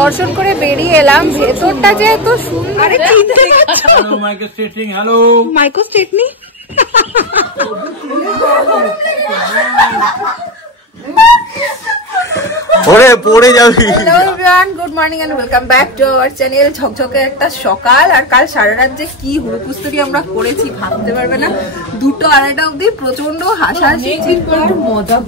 দর্শন করে বেরিয়ে এলাম। ভেতরটা যে এত সুন্দর, micro straightening. Hello micro straightening. ওরে পড়ে যাবি। Hello everyone, good morning and welcome back to our channel. ঝকঝকে একটা সকাল, আর কাল সারা রাত যে কি হুড়োপুস্তরি আমরা করেছি ভাবতে পারবে না। 2টো 2:30 অব্দি প্রচন্ড হাসাহাসি,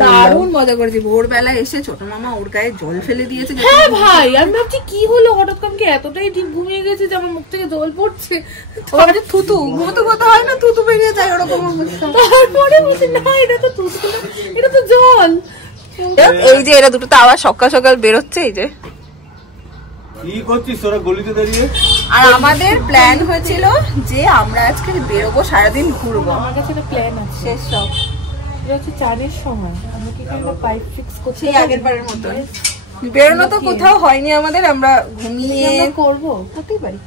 দারুণ মজা করেছি। ভোরবেলা এসে ছোট মামা ওর গায়ে জল ফেলে দিয়েছে। হ্যাঁ ভাই, আমি ভাবছি কি হলো হঠাৎ করে এতটাই ঠিক ঘুমিয়ে গেছে যে আমার মুখ থেকে জল পড়ছে। তারপরে থুতু ঘুমোতে ঘুমোতে হয় না, থুতু বেরিয়ে যায় ওরকম অবস্থা। তারপরে বলছি না, এটা তো থুতু না, এটা তো জল। এই যে এরা দুটো তো আবার সকাল সকাল বেরোচ্ছে। এই যে কি করছিস তোরা গলিতে দাঁড়িয়ে? আর আমাদের প্ল্যান হয়েছিল যে আমরা আজকে বেরোবো, সারাদিন ঘুরবো। আমার কাছে একটা প্ল্যান আছে। শেষ সব এটা হচ্ছে 4-এর সময় আমরা কি একটা পাইপ ফিক্স করছি আগের বারের মতো। বেরোনো তো কোথাও হয়নি আমাদের, আমরা ঘুমিয়ে করবো করতেই পারি।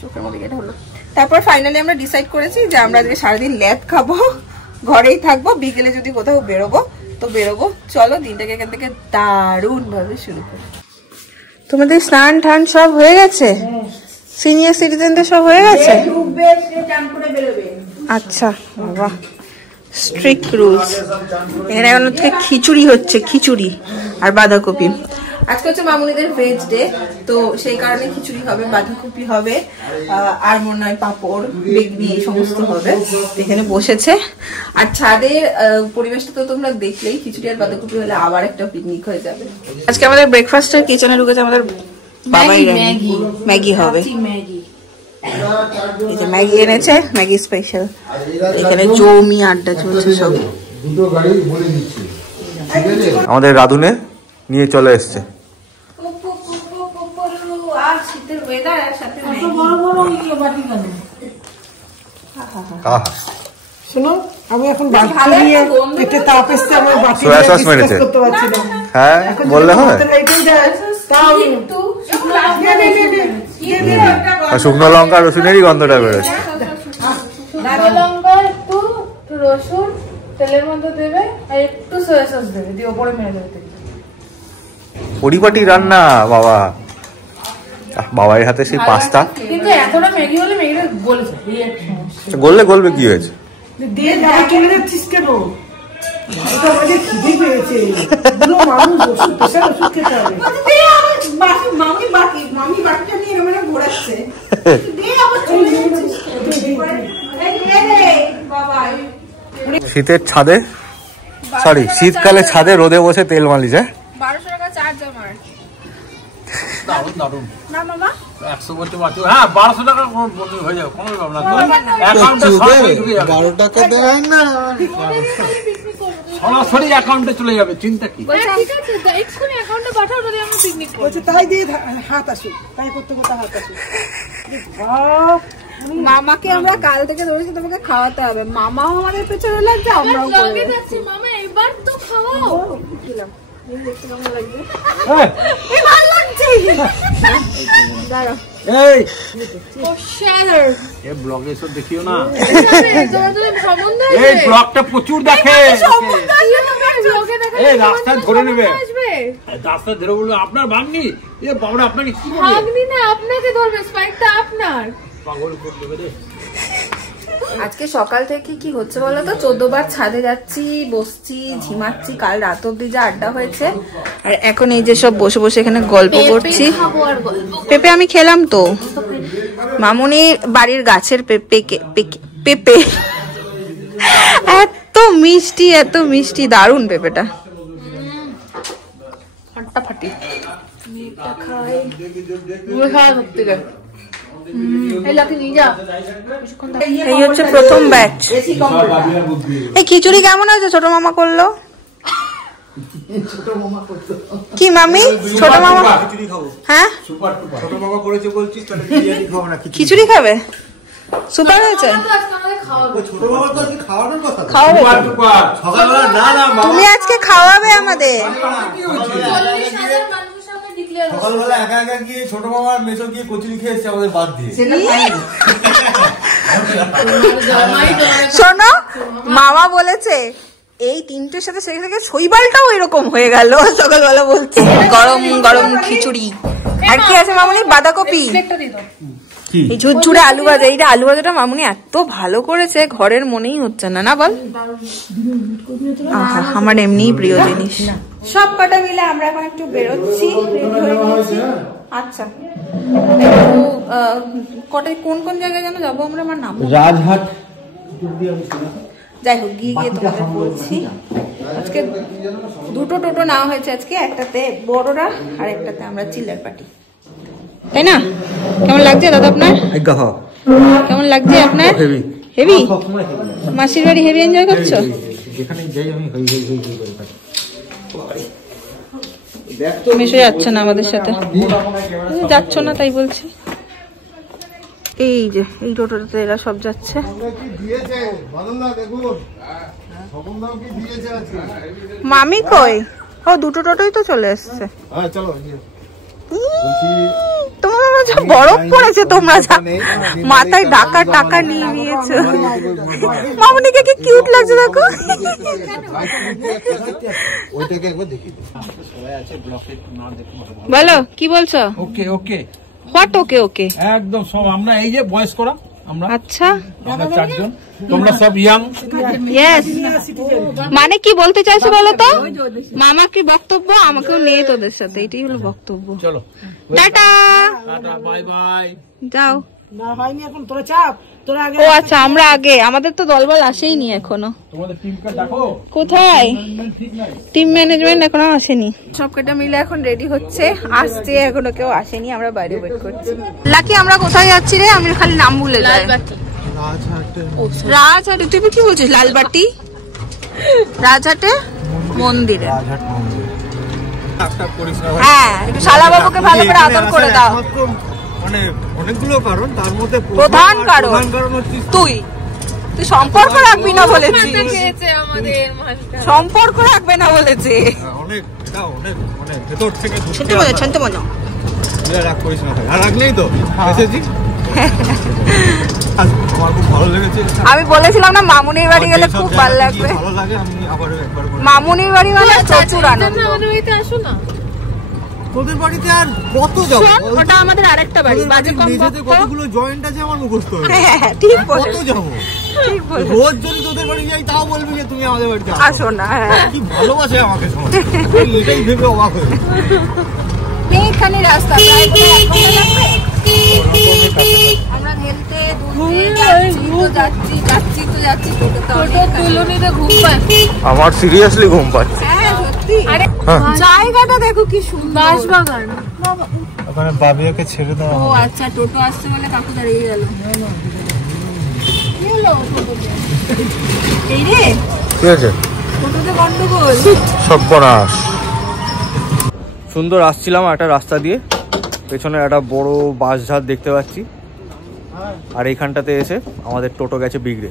চোখের মধ্যে এটা হলো। তারপর ফাইনালি আমরা ডিসাইড করেছি যে আমরা আজকে সারাদিন ল্যাদ খাবো, ঘরেই থাকবো, বিকেলে যদি কোথাও বেরোবো তো বেরোবো। চলো দিনটাকে এখান থেকে দারুণ ভাবে শুরু করি। তোমাদের স্নান টান সব হয়ে গেছে? সিনিয়র সিটিজেনদের সব হয়ে গেছে? আচ্ছা বাবা, স্ট্রিক্ট রুলস। এখানে এখন থেকে খিচুড়ি হচ্ছে, খিচুড়ি আর বাঁধাকপি। আজকে হচ্ছে মামুনিদের ভেজ ডে, তো সেই কারণে খিচুড়ি হবে, বাঁধাকপি হবে, আর মনে হয় পাঁপড়, বেগনি, এই সমস্ত হবে। এখানে বসেছে। আর ছাদের পরিবেশটা তো তোমরা দেখলেই, খিচুড়ি আর বাঁধাকপি হলে আবার একটা পিকনিক হয়ে যাবে। আজকে আমাদের ব্রেকফাস্টের কিচেনে ঢুকেছে আমাদের বাবাই, ম্যাগি হবে। এই যে ম্যাগি এনেছে, ম্যাগি স্পেশাল। এখানে জমি আড্ডা চলছে সব। আমাদের রাধুনে নিয়ে চলে এসছে। শোনো, আমি এখন বাড়ি নিয়ে পেটে তাপ এসছে, আমার বাড়ি করতে পারছি না। হ্যাঁ বললে হয়। শুকনো লঙ্কা রসুনেরই গন্ধটা বেরোচ্ছে। লঙ্কা একটু রসুন তেলের মধ্যে দেবে আর একটু সয়া সস দেবে, দিয়ে ওপরে মেরে দেবে। পরিপাটি রান্না বাবা, বাবার হাতে সেই পাস্তা। কিন্তু এতটা ম্যাগি হলে ম্যাগিটা গলে যায়। গললে গলবে, কি হয়েছে? দিয়ে দাঁড়া চলে যাচ্ছিস কেন? এটা আমাদের খিদে পেয়েছে, মানুষ ওষুধ পেশার ওষুধ খেতে হবে। মামি বাকিটা নিয়ে এখানে ঘোরাচ্ছে। শীতের ছাদে, সরি শীতকালে ছাদে রোদে বসে তেল মালিশ। 1200 টাকা চার্জ আমার। দারুণ দারুণ না মামা 100 বলতে পারছো। হ্যাঁ 1200 টাকা হয়ে যাবে, কোনো ব্যাপার না। অ্যাকাউন্টে 12 টাকা দেয় না, সরাসরি অ্যাকাউন্টে চলে যাবে, চিন্তা কি? ঠিক আছে, এক্ষুনি অ্যাকাউন্টে পাঠাও, যদি আমরা পিকনিক করব। তাই দিয়ে হাত আসুক, তাই করতে করতে হাত আসুক। মামাকে আমরা কাল থেকে ধরেছি, তোমাকে খাওয়াতে হবে। মামাও আমাদের পেছনে লাগছে, আমরাও করে যাচ্ছি। মামা এবার তো খাওয়াও। দিলাম। দেখতে কেমন লাগবে? এই ভালো লাগছে। দাঁড়াও, এই ও শ্যাডার এই ব্লগে এসব দেখিও না। তোমাদের সম্বন্ধ আছে, এই ব্লগটা প্রচুর দেখে। সম্বন্ধ আছে তোমার ব্লগে দেখা। এই রাস্তা ধরে নেবে, আসবে রাস্তা ধরে বলবে আপনার ভাগ্নি। এ বাবা, আপনাকে কি বলবে? ভাগ্নি না, আপনাকে ধরবে, স্পাইকটা আপনার। পাগল করে দেবে রে। আজকে সকাল থেকে কি হচ্ছে বলো তো? 14 বার ছাদে যাচ্ছি, বসছি, ঝিমাচ্ছি। কাল রাত অব্দি যা আড্ডা হয়েছে, আর এখন এই যে সব বসে বসে এখানে গল্প করছি। পেঁপে আমি খেলাম তো, মামুনির বাড়ির গাছের পেঁপে এত মিষ্টি, এত মিষ্টি, দারুণ পেঁপেটা। ফাটাফাটি এই হচ্ছে প্রথম ব্যাচ। এই খিচুড়ি কেমন আছে? ছোট মামা করলো কি মামি? ছোট মামা হ্যাঁ খিচুড়ি খাবে, সুপার হয়েছে। তুমি আজকে খাওয়াবে আমাদের। সকালবেলা একা একা গিয়ে ছোট মামার মেসো গিয়ে কচুরি খেয়েছে আমাদের বাদ দিয়ে। শোনো, মামা বলেছে এই তিনটের সাথে সেই থেকে শৈবালটাও এরকম হয়ে গেল সকালবেলা বলছি। গরম গরম খিচুড়ি আর কি আছে মামুনি? বাঁধাকপি, এই ঝুরঝুরে আলু ভাজা। এইটা আলু ভাজাটা মামুনি এত ভালো করেছে, ঘরের মনেই হচ্ছে না, না বল? আমার এমনিই প্রিয় জিনিস। সব কটা মিলে আমরা এখন একটু বেরোচ্ছি, রেডি হয়ে গেছি। আচ্ছা কটায় কোন কোন জায়গায় যেন যাবো আমরা? আমার নাম রাজহাট। যাই হোক, গিয়ে গিয়ে তোমাদের বলছি। আজকে দুটো টোটো নেওয়া হয়েছে আজকে, একটাতে বড়রা আর একটাতে আমরা চিল্লার পার্টি, তাই না? কেমন লাগছে দাদা আপনার? কেমন লাগছে আপনার? হেভি। মাসির বাড়ি হেভি এনজয় করছো? তুমি এসে যাচ্ছ না আমাদের সাথে? যাচ্ছ না তাই বলছি। এই যে এই টোটোটাতে এরা সব যাচ্ছে। মামি কই? ও দুটো টোটোই তো চলে এসছে। তোমার যা বরফ পড়েছে, তোমরা যা মাথায় ডাকা টাকা নিয়ে নিয়েছো। মামুনিকে কি কিউট লাগছে দেখো। বলো কি বলছো? ওকে ওকে হোয়াট ওকে ওকে? একদম সব আমরা এই যে বয়স করা আমরা। আচ্ছা আমরা চারজন, তোমরা সব ইয়াং। ইয়েস, মানে কি বলতে চাইছো বলো তো? মামা কি বক্তব্য? আমাকেও নিয়ে তোদের সাথে, এটাই হলো বক্তব্য। চলো টাটা টাটা, বাই বাই। যাও। না হয়নি এখন, তোরা চাপ, তোরা আগে। ও আচ্ছা, আমরা আগে, আমাদের তো দলবল আসেইনি এখনো। তোমাদের টিমকে দেখো কোথায়? টিম ম্যানেজমেন্ট এখনো আসেনি। সব কটা মিলে এখন রেডি হচ্ছে, আসছে, এখনো কেউ আসেনি, আমরা বাইরে ওয়েট করছি। লাকি আমরা কোথায় যাচ্ছি রে? আমি খালি নাম ভুলে যাই। রাজহাটে। তুই কি বলছিস? লালবাটি? রাজহাটে মন্দিরে। হ্যাঁ, একটু শালাবাবুকে ভালো করে আদর করে দাও। মানে অনেকগুলো কারণ, তার মধ্যে প্রধান কারণ তুই সম্পর্ক রাখবি না বলেছিস। সম্পর্ক রাখবে না বলেছে। অনেক এটা অনেক মানে ভেতর থেকে শুনতে মজা রাগ করিস না, আর রাগ নেই তো এসেছি। আমার খুব ভালো লেগেছে। আমি বলেছিলাম না মামুনির বাড়ি গেলে খুব ভালো লাগবে। ভালো লাগে, আমি আবার একবার মামুনির বাড়ি মানে প্রচুর আনন্দ। আসো না, তোদের বাড়িতে আর কত যাবো? ওটা আমাদের আরেকটা বাড়ি, বাজে কম কতগুলো জয়েন্ট আছে আমার মুখস্থ। হ্যাঁ ঠিক বলেছ, কত যাবো? ঠিক বলেছ। রোজ যদি তোদের বাড়ি যাই তাও বলবি যে তুমি আমাদের বাড়িতে আসো না। কি ভালোবাসে আমাকে সমাজ, এটাই ভেবে অবাক হয়ে। এইখানে রাস্তা প্রায় 1 ঘন্টা লাগবে। আমরা হেলতে যাচ্ছি তো যাচ্ছি টোটো তুলনিতে ঘুম পাচ্ছি। আমার সিরিয়াসলি ঘুম পাচ্ছে। হ্যাঁ সত্যি। আরে জায়গাটা দেখো কি সুন্দর, বাঁশবাগান। ওখানে বাবিয়াকে ছেড়ে দাও। ও আচ্ছা, টোটো আসছে বলে কাকু দাঁড়িয়ে গেল। কি হলো টোটোতে? এই রে কি আছে? টোটোতে গন্ডগোল। সর্বনাশ। সুন্দর আসছিলাম একটা রাস্তা দিয়ে, পেছনে একটা বড় বাঁশঝাড় দেখতে পাচ্ছি, আর এইখানটাতে এসে আমাদের টোটো গেছে বিগড়ে।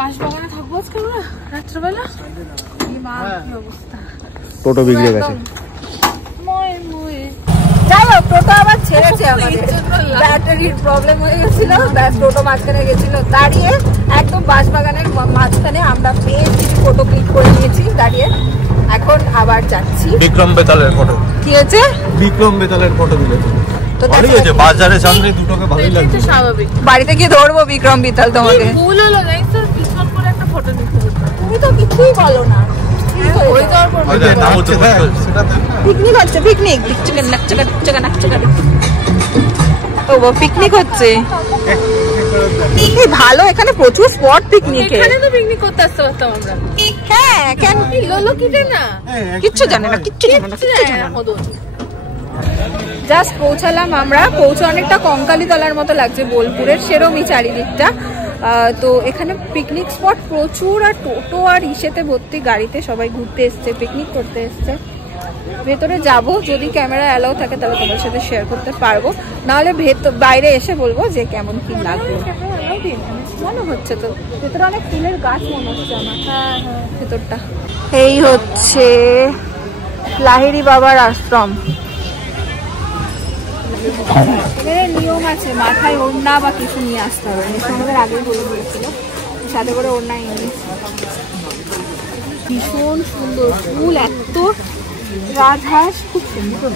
বাঁশবাগানে থাকবো আজকে আমরা রাত্রেবেলা। কি অবস্থা, টোটো বিগড়ে গেছে। যাই হোক, টোটো আবার ছেড়েছে আমাদের, ব্যাটারির প্রবলেম হয়ে গেছিল, ব্যাস টোটো মাঝখানে গেছিল দাঁড়িয়ে, একদম বাঁশবাগানের মাঝখানে। আমরা বেশ কিছু ফটো ক্লিক করে নিয়েছি দাঁড়িয়ে, এখন আবার যাচ্ছি। বিক্রম বেতালের ফটো। কি হয়েছে? বিক্রম বেতালের ফটো দিয়েছে। তো ভালোই হয়েছে, বাজারের সামনে দুটোকে ভালোই লাগছে। স্বাভাবিক, বাড়িতে গিয়ে ধরবো বিক্রম বিতাল তোমাকে। ভুল হলো না স্যার, পিছন করে একটা ফটো দিতে হতো। তুমি তো কিছুই বলো না। পিকনিক হচ্ছে, পিকনিক পিকনিক হচ্ছে। ভালো, এখানে প্রচুর স্পট পিকনিক। এখানে তো পিকনিক করতে আসতে পারতাম আমরা। হ্যাঁ কেন? লোলো কিটে না, কিচ্ছু জানে না, কিচ্ছু জানে না, কিচ্ছু জানে না। জাস্ট পৌঁছালাম আমরা, পৌঁছে অনেকটা কঙ্কালীতলার মতো লাগছে, বোলপুরের সেরমই চারিদিকটা। তো এখানে পিকনিক স্পট প্রচুর, আর টোটো আর ইসেতে ভর্তি, গাড়িতে সবাই ঘুরতে এসছে, পিকনিক করতে এসছে। ভেতরে যাব, যদি ক্যামেরা অ্যালাউ থাকে তাহলে তোমার সাথে শেয়ার করতে পারবো, নাহলে বাইরে এসে বলবো যে কেমন কি লাগলো। মনে হচ্ছে তো ভেতরে অনেক ফুলের গাছ মনে হচ্ছে আমার। হ্যাঁ হ্যাঁ, ভেতরটা। এই হচ্ছে লাহিড়ী বাবার আশ্রম। এখানে নিয়ম আছে, মাথায় ওড়না বা কিছু নিয়ে আসতে হবে, আমাদের আগেই বলে দিয়েছিল। সাথে করে ওর নাই ভীষণ সুন্দর ফুল, এত রাজহাঁস, খুব সুন্দর।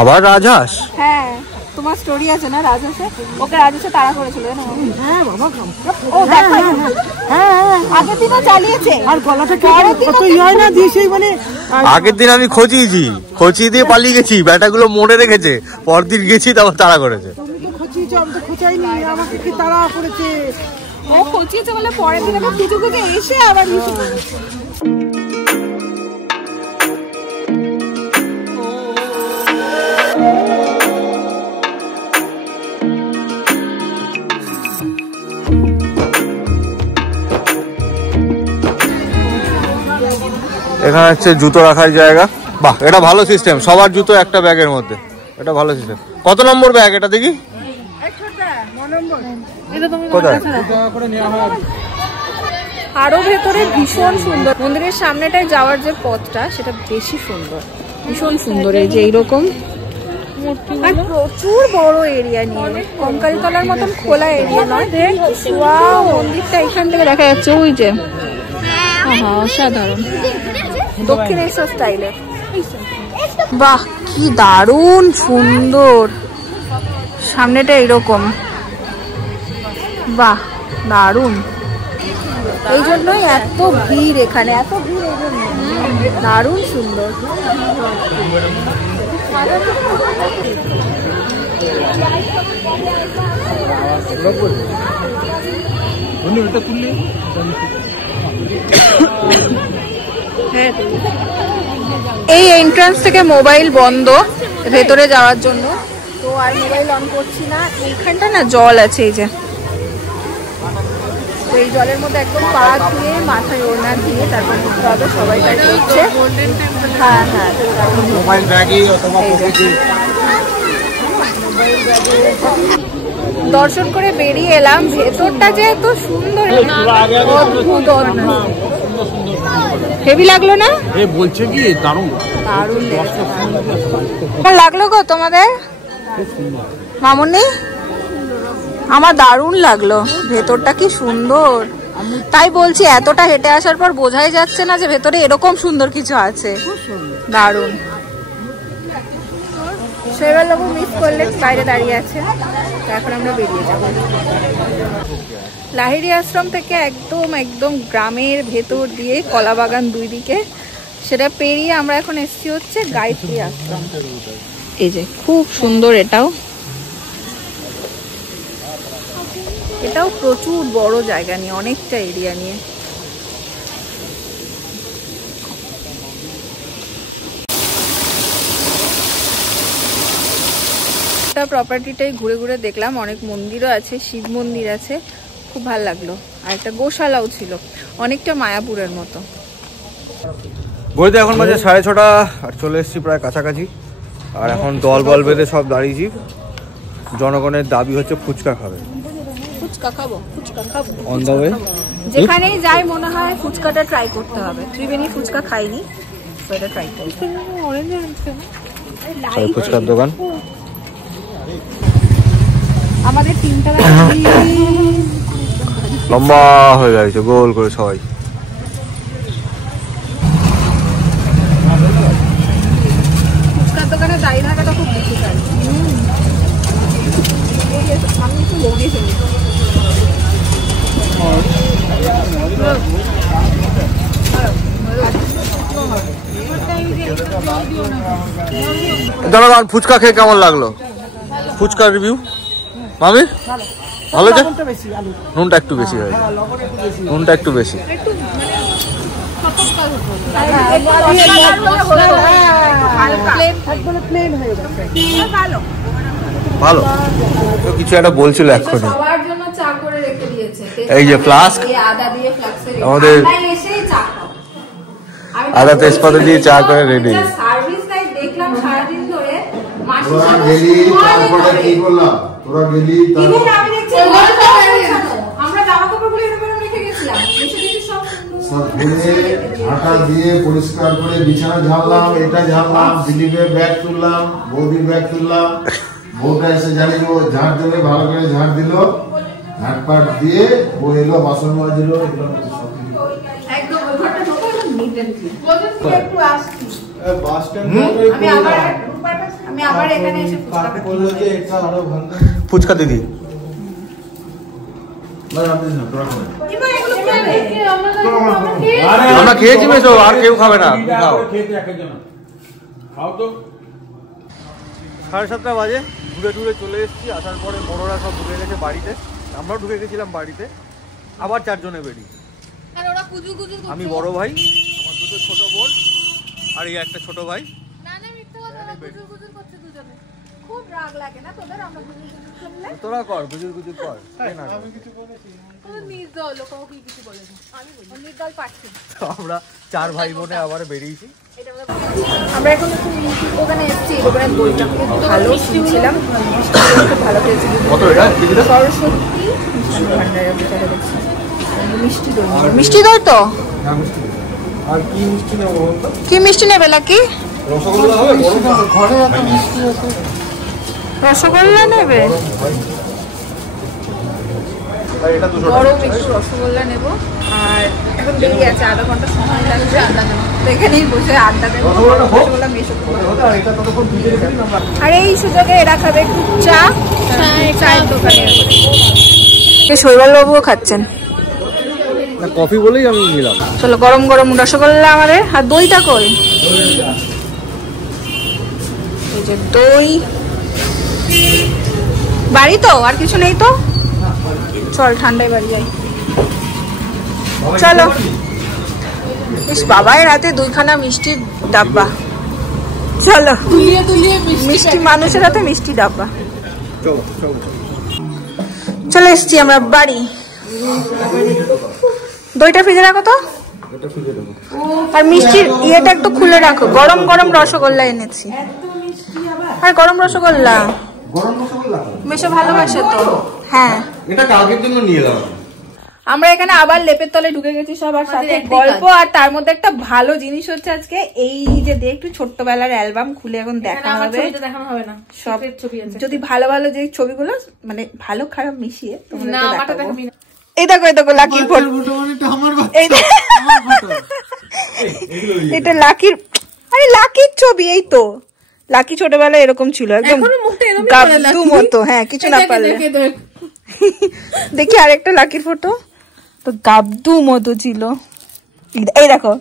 আবার রাজহাঁস? হ্যাঁ, তোমার স্টোরি আছে না রাজহাঁসে? ওকে রাজহাঁসে তাড়া করেছিল না? হ্যাঁ বাবা, ও দেখো, হ্যাঁ আগের দিনও চালিয়েছে। আর গলাটা কত হয় না দিয়ে সেই মানে আগের দিন আমি খচিয়ে দিয়ে পালিয়ে গেছি, ব্যাটাগুলো মনে রেখেছে, পরদিন গেছি তারপর তাড়া করেছে। তুমি তো খচিয়েছো, আমি তো খোঁচাইনি, আমাকে কি তাড়া করেছে। ও খচিয়েছে বলে পরের দিন আমি খুঁজে খুঁজে এসে আবার এখানে হচ্ছে জুতো রাখার জায়গা। বাহ, এটা ভালো সিস্টেম, সবার জুতো একটা ব্যাগের মধ্যে, এটা ভালো সিস্টেম। কত নম্বর ব্যাগ এটা দেখি? কোথায়? আরো ভেতরে ভীষণ সুন্দর, মন্দিরের সামনেটায় যাওয়ার যে পথটা সেটা বেশি সুন্দর, ভীষণ সুন্দর। এই যে এইরকম প্রচুর বড় এরিয়া নিয়ে, কঙ্কালতলার মতন খোলা এরিয়া নয়। ওয়াও, মন্দিরটা এখান থেকে দেখা যাচ্ছে, ওই যে অসাধারণ দক্ষিণেশ্বর স্টাইলের। বাহ, কি দারুণ সুন্দর, সামনেটা এরকম। বাহ, দারুণ। এই জন্যই এত ভিড় এখানে, এত ভিড় এই জন্য। দারুণ সুন্দর। এই এন্ট্রান্স থেকে মোবাইল বন্ধ ভেতরে যাওয়ার জন্য, তো আর মোবাইল অন করছি না। এইখানটা না জল আছে, এই যে এই জলের মধ্যে একদম পা ধুয়ে মাথায় ওড়না দিয়ে তারপর ঢুকতে হবে। সবাই তাই করছে। হ্যাঁ হ্যাঁ, দর্শন করে বেরিয়ে এলাম। ভেতরটা যে এত সুন্দর, হেভি লাগলো না? বলছে কি দারুণ দারুণ লাগলো গো তোমাদের মামুনি? আমার দারুণ লাগলো, ভেতরটা কি সুন্দর। তাই বলছি, এতটা হেঁটে আসার পর বোঝাই যাচ্ছে না যে ভেতরে এরকম সুন্দর কিছু আছে। দারুণ। শৈবালবাবু মিস করলেন, বাইরে দাঁড়িয়ে আছে। এখন আমরা বেরিয়ে যাব। লাহিড়ী আশ্রম থেকে একদম একদম গ্রামের ভেতর দিয়ে কলা বাগান দুই দিকে, সেটা পেরিয়ে আমরা এখন এসেছি হচ্ছে গায়ত্রী আশ্রম। এই যে খুব সুন্দর, এটাও প্রচুর বড় জায়গা নিয়ে, অনেকটা এরিয়া নিয়ে। প্রপার্টিটাই ঘুরে ঘুরে দেখলাম, অনেক মন্দিরও আছে, শিব মন্দির আছে, খুব ভালো লাগলো। আর একটা গোশালাও ছিল, অনেকটা মায়াপুরের মতো। বইতে এখন বাজে 6:30 আর চলে এসেছি প্রায় কাছাকাছি। আর এখন দল বল বেঁধে সব দাঁড়িয়েছি। জনগণের দাবি হচ্ছে ফুচকা খাবে। ফুচকা খাবো, ফুচকা খাবো অন দ্য ওয়ে। যেখানেই যাই মনে হয় ফুচকাটা ট্রাই করতে হবে। ত্রিবেণী ফুচকা খাইনি, তো এটা ট্রাই করব। ফুচকার দোকান আমাদের 3 টাকা লম্বা হয়ে গেছে গোল করে সবাই। ফুচকার দোকানে দাঁড়িয়ে থাকাটা খুব ডিফিকাল্ট। আমি একটু লড়িয়ে ফেলি। জনগণ ফুচকা খেয়ে কেমন লাগলো? ফুচকার রিভিউ মামি? ভালো যে নুনটা একটু বেশি হয়েছে, নুনটা একটু বেশি। ভালো তো কিছু একটা বলছিল এক্ষুনি। সবার জন্য চা করে রেখে দিয়েছে, এই যে ফ্লাস্ক, আদা দিয়ে ফ্লাস্কে আমাদের এসেই চা খাও। আদা তেজপাতা দিয়ে চা করে রেডি। সার্ভিস নাই দেখলাম সারাদিন ধরে। মাসি তোরা গেলি, তারপরে কি করলাম? তোরা গেলি, আমি দেখছি আমরা জামা কাপড়গুলো এরকম রেখে গেছিলাম, সব ধুয়ে আটা দিয়ে পরিষ্কার করে বিছানা ঝাড়লাম, এটা ঝাড়লাম, দিলীপের ব্যাগ তুললাম, বৌদির ব্যাগ তুললাম। বউটা এসে জানিয়ে ঝাড় দেবে, ভালো করে ঝাড় দিল, হাত পাট দিয়ে ও এলো বাসন মাজিলো এগুলো সব কিছু একদম ওই ঘরটা ঢোকো একদম নিট এন্ড ক্লিন। একটু আসছি বাস স্ট্যান্ড আমি আবার এখানে এসে ফুচকা খাই। বললো যে এটা আরো ভালো ফুচকা দিদি আমরা খেয়েছি মেসো, আর কেউ খাবে না। খাও। 7:30 বাজে, ঘুরে টুরে চলে এসেছি। আসার পরে বড়রা সব ঢুকে গেছে বাড়িতে, আমরাও ঢুকে গেছিলাম বাড়িতে। আবার 4 জনে বেরিয়ে, আমি বড় ভাই, আমার দুটো ছোট বোন আর এই একটা ছোট ভাই। খুব রাগ লাগে না তোদের আমরা গুজুর গুজুর করলে? তোরা কর, গুজুর গুজুর কর। আমরা 4 ভাই বোনে আবার বেরিয়েছি। আমরা এখন একটু দোকানে এসেছি। দোকানের দইটা খুব ভালো শুনছিলাম, খুব ভালো পেয়েছি। সরস্বতী মিষ্টান্ন ভান্ডারের ভিতরে দেখছি মিষ্টি দই। মিষ্টি দই তো আর কি মিষ্টি নেবো? কি মিষ্টি নেবে নাকি? রসগোল্লা হবে ঘরে এত মিষ্টি আছে। রসগোল্লা নেবে? বড় একটু রসগোল্লা নেবো। আর এখন দেরি আছে, আধা ঘন্টা সময় লাগবে আড্ডা দেবো। তো এখানেই বসে আড্ডা দেবো। রসগোল্লা মেশো। আর এই সুযোগে এরা খাবে একটু চা, চায়ের দোকানে। শৈবাল বাবুও খাচ্ছেন কফি বলেই আমি নিলাম। চলো গরম গরম রসগোল্লা আমাদের। আর দইটা কই? এই যে দই। বাড়ি তো আর কিছু নেই তো, চল ঠান্ডায় বাড়ি যাই। চলো। ইস বাবাই রাতে 2খানা মিষ্টির ডাব্বা। চলো মিষ্টি মানুষের হাতে মিষ্টি ডাব্বা। চলে এসছি আমরা বাড়ি। দইটা ফ্রিজে রাখো তো, আর মিষ্টির ইয়েটা একটু খুলে রাখো। গরম গরম রসগোল্লা এনেছি। আর গরম রসগোল্লা বেশ ভালোবাসে তো। হ্যাঁ, এটা কালকের জন্য নিয়ে এলাম। আমরা এখানে আবার লেপের তলে ঢুকে গেছি সবার সাথে গল্প। আর তার মধ্যে একটা ভালো জিনিস হচ্ছে আজকে এই যে একটু ছোট্টবেলার অ্যালবাম খুলে এখন দেখা হবে। দেখানো হবে না, সব ছবি আছে। যদি ভালো ভালো যে ছবিগুলো মানে ভালো খারাপ মিশিয়ে এই দেখো, এই দেখো লাকির ফটো। এটা লাকির, আরে লাকির ছবি। এই তো লাকি ছোটবেলায় এরকম ছিল, একদম গাবদু মতো। হ্যাঁ, কিছু না পারলে দেখি আরেকটা লাকির ফটো, তো গাবদু মতো ছিল। এই দেখো,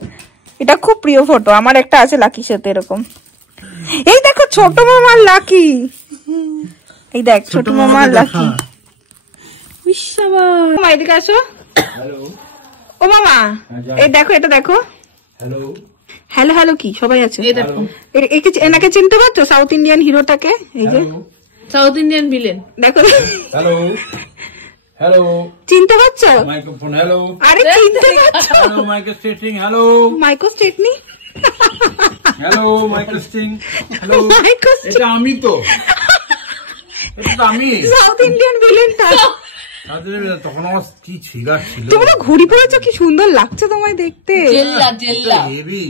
এটা খুব প্রিয় ফটো আমার। একটা আছে লাকির সাথে এরকম। এই দেখো ছোট মামার লাকি। এই দেখ ছোট মামার লাকি। মামা এদিকে আসো। ও মামা এই দেখো, এটা দেখো। হ্যালো হ্যালো কি সবাই আছে? এনাকে চিনতে পারছো? সাউথ ইন্ডিয়ান হিরোটাকে। এই যে সাউথ ইন্ডিয়ান ভিলেন দেখো। হ্যালো হ্যালো, চিনতে পারছো? Microphone hello. আরে চিনতে পারছো? হ্যালো মাইক্রো স্টেটিং হ্যালো। মাইক্রো স্টেটনি হ্যালো মাইক্রো স্টিং হ্যালো। এটা আমি তো, এটা আমি সাউথ ইন্ডিয়ান ভিলেনটা। তখন আমার কি ছিগার ছিল। তোমরা ঘুরি পড়েছো, কি সুন্দর লাগছে তোমায় দেখতে। জেল্লা জেল্লা হেভি।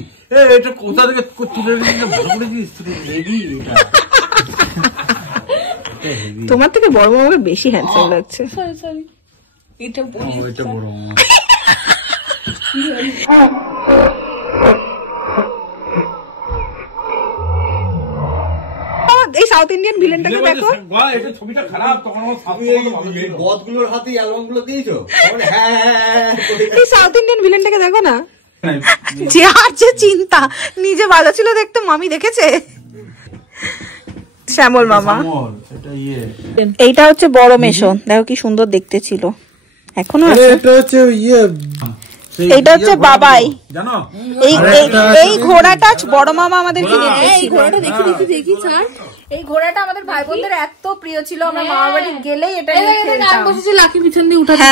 এটা কোথা থেকে তুলে নিয়ে ভালো করে দিস হেভি। তোমার থেকে বড় মামাকে বেশি হ্যান্ডসাম লাগছে। সরি এটা এটা বড় মামা। এই সাউথ ইন্ডিয়ান ভিলেনটাকে দেখো। এটা ছবিটা খারাপ, তখন আমার গদগুলোর হাতে অ্যালবামগুলো দিয়েছো? এই সাউথ ইন্ডিয়ান ভিলেনটাকে দেখো না, যে আর যে চিন্তা। নিজে ভালো ছিল দেখতে, মামি দেখেছে। শ্যামল মামা। এইটা হচ্ছে বড় মেশো, দেখো কি সুন্দর দেখতে ছিল, এখনো আছে। এটা হচ্ছে এইটা হচ্ছে বাবাই। জানো এই ঘোড়াটা বড় মামা আমাদেরকে দিয়েছিল। ঘোড়াটা দেখি ছাড়। এই ঘোড়াটা আমাদের ভাই বোনদের এত প্রিয় ছিল, আমরা মামার বাড়ি গেলেই এটা নিয়ে খেলতাম। বসেছি লাকি পিছন দিয়ে উঠাতে।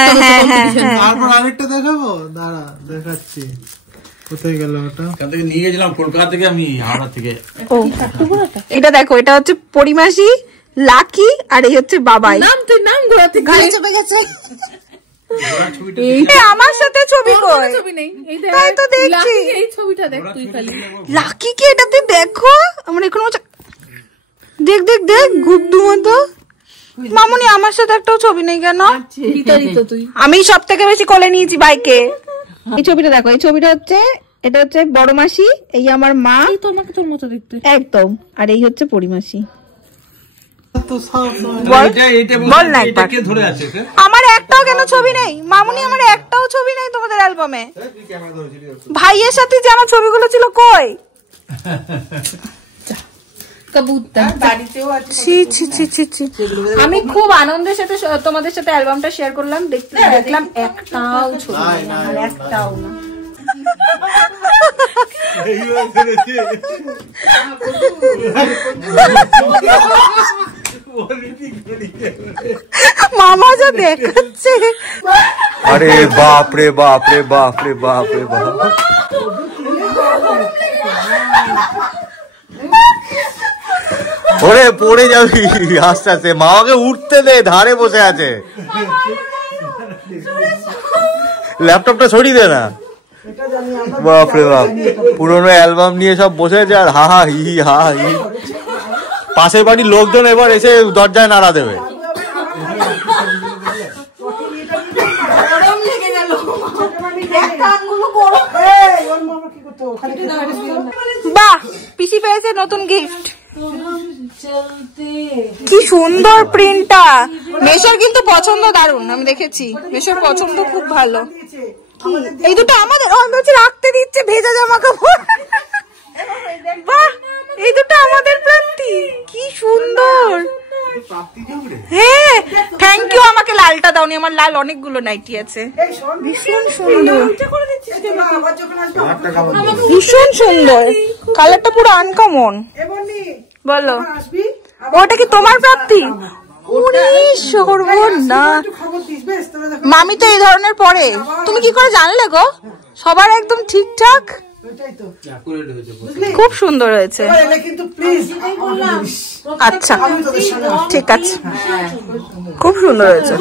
তারপর আরেকটা দেখাবো, দাঁড়া দেখাচ্ছি। কোথায় গেল ওটা? এখান থেকে নিয়ে গেছিলাম কলকাতা থেকে, আমি হাওড়া থেকে। এটা দেখো, এটা হচ্ছে পরিমাসি, লাকি, আর এই হচ্ছে বাবাই। নাম তুই নাম ঘোড়া থেকে ঘাড়ে চেপে গেছে। আমার সাথে ছবি কই? ছবি নেই। এই দেখ, তাই তো দেখছি। এই ছবিটা দেখ তুই খালি। লাকি কি এটাতে দেখো? আমরা এখন দেখ দেখ দেখ গুবদু মতো। মামুনি আমার সাথে একটাও ছবি নেই কেন? আমি সব থেকে বেশি কোলে নিয়েছি বাইকে। এই ছবিটা দেখো, এই ছবিটা হচ্ছে, এটা হচ্ছে বড় মাসি, এই আমার মা, তোমাকে তোর মতো দেখতে একদম, আর এই হচ্ছে পরিমাসি। আমার একটাও কেন ছবি নেই মামুনি? আমার একটাও ছবি নেই তোমাদের অ্যালবামে। ভাইয়ের সাথে যে আমার ছবিগুলো ছিল কই? আমি খুব আনন্দের সাথে তোমাদের সাথে অ্যালবামটা শেয়ার করলাম, দেখলাম একটাও ছবি নেই আমার, একটাও না। মামা যা দেখাচ্ছে, আরে বাপ রে বাপ রে বাপ রে বাপ রে বাপ, ওরে পড়ে যাবি আস্তে আস্তে। মামাকে উঠতে দে, ধারে বসে আছে, ল্যাপটপটা সরিয়ে দে না। বাপরে বাপ, পুরোনো অ্যালবাম নিয়ে সব বসে আছে আর হা হা হি হি হা হি। পাশের বাড়ির লোকজন এবার এসে দরজায় নাড়া দেবে। বাহ, পিসি পেয়েছে নতুন গিফট। কি সুন্দর প্রিন্টটা। মেশোর কিন্তু পছন্দ দারুন, আমি দেখেছি মেশোর পছন্দ খুব ভালো। এই দুটো আমাদের, আমি বলছি রাখতে দিচ্ছে ভেজা জামা কাপড়। বাহ, এই দুটো আমাদের প্রান্তি, কি সুন্দর। হ্যাঁ, থ্যাংক ইউ। আমাকে লালটা দাওনি, আমার লাল অনেকগুলো নাইটি আছে। ভীষণ সুন্দর, ভীষণ সুন্দর কালারটা, পুরো আনকমন। বলো, ওটা কি তোমার প্রাপ্তি? মামি তো এই ধরনের পরে, তুমি কি করে জানলে গো? সবার একদম ঠিকঠাক, খুব সুন্দর হয়েছে। আচ্ছা ঠিক আছে, খুব সুন্দর হয়েছে।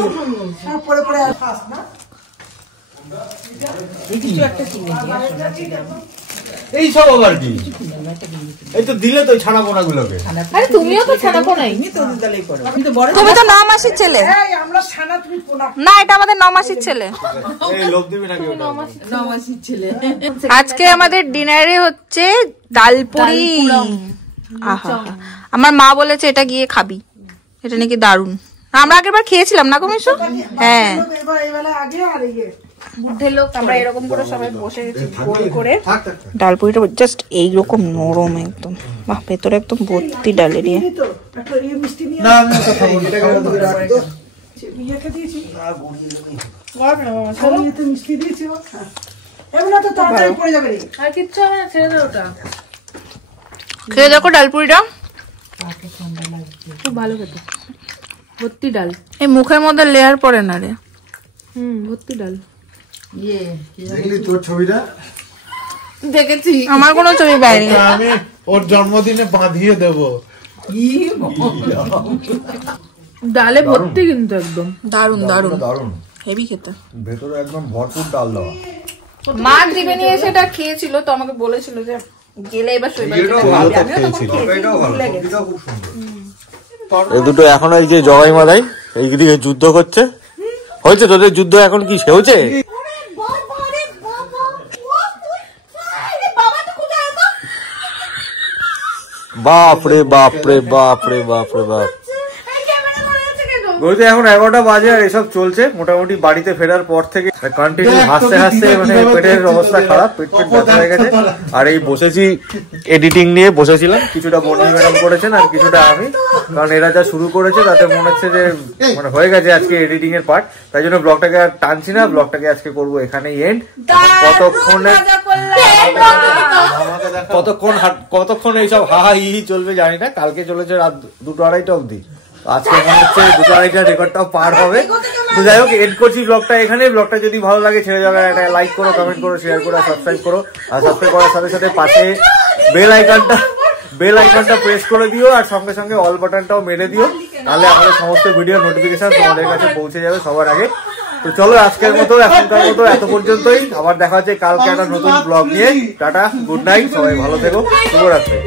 এই সব আবার কি? এই তো দিলে তো ছানা পোনা গুলোকে। আরে তুমিও তো ছানা পোনাই। তুমি তো 9 মাসের ছেলে না, এটা আমাদের 9 মাসের ছেলে। আজকে আমাদের ডিনারে হচ্ছে ডালপুরি। আহা, আমার মা বলেছে এটা গিয়ে খাবি, এটা নাকি দারুন। আমরা আগের বার খেয়েছিলাম না কমিশো? হ্যাঁ, আমরা এরকম করে সবাই বসে গেছি গোল করে। ডালপুরিটা জাস্ট এইরকম নরম একদম, বাহ, ভেতরে একদম ভর্তি ডালের। খেয়ে দেখো ডালপুরিটা, খুব ভালো খেতে। ভর্তি ডাল, এই মুখের মধ্যে লেয়ার পড়ে না রে। ভর্তি ডাল। দেখলি তোর ছবিটা? দেখেছি, আমার কোনো ছবি পাইনি। আমি ওর জন্মদিনে বাঁধিয়ে দেবো। ডালে ভর্তি কিন্তু একদম দারুন দারুন দারুন, হেভি খেতে। ভেতরে একদম ভরপুর ডাল দেওয়া। মা দিবে নিয়ে সেটা খেয়েছিল, তো আমাকে বলেছিল যে গেলে এবার এই দুটো এখনো এই যে জগাই মালাই এইদিকে যুদ্ধ করছে। হয়েছে তোদের যুদ্ধ এখন কি সেওছে? বাপ রে বাপ রে বাপ রে বাপ রে বাপ। বলতে এখন 11টা বাজে আর এসব চলছে। মোটামুটি বাড়িতে ফেরার পর থেকে কন্টিনিউ হাসতে হাসতে মানে পেটের অবস্থা খারাপ, পেট ব্যথা হয়ে গেছে। আর এই বসেছি এডিটিং নিয়ে বসেছিলাম, কিছুটা বর্ণি ম্যাডাম করেছেন আর কিছুটা আমি, কারণ এরা যা শুরু করেছে তাতে মনে হচ্ছে যে মানে হয়ে গেছে আজকে এডিটিং এর পার্ট। তাই জন্য ব্লগটাকে আর টানছি না, ব্লগটাকে আজকে করবো এখানেই এন্ড। কতক্ষণ এইসব হাহা হি হি চলবে জানি না। কালকে চলেছে রাত 2-2:30 অব্দি, আজকে মনে হচ্ছে 2-2:30 রেকর্ডটাও পার হবে। তো যাই হোক, এন্ড করছি ব্লগটা এখানে। ব্লগটা যদি ভালো লাগে ছেড়ে যাবে একটা লাইক করো, কমেন্ট করো, শেয়ার করো, সাবস্ক্রাইব করো। আর সাবস্ক্রাইব করার সাথে সাথে পাশে বেল আইকনটা প্রেস করে দিও, আর সঙ্গে সঙ্গে অল বাটনটাও মেরে দিও, তাহলে আমাদের সমস্ত ভিডিও নোটিফিকেশন তোমাদের কাছে পৌঁছে যাবে সবার আগে। তো চলো আজকের মতো এখনকার মতো এত পর্যন্তই। আবার দেখা হচ্ছে কালকে একটা নতুন ব্লগ নিয়ে। টাটা, গুড নাইট, সবাই ভালো থেকো, শুভরাত্রি।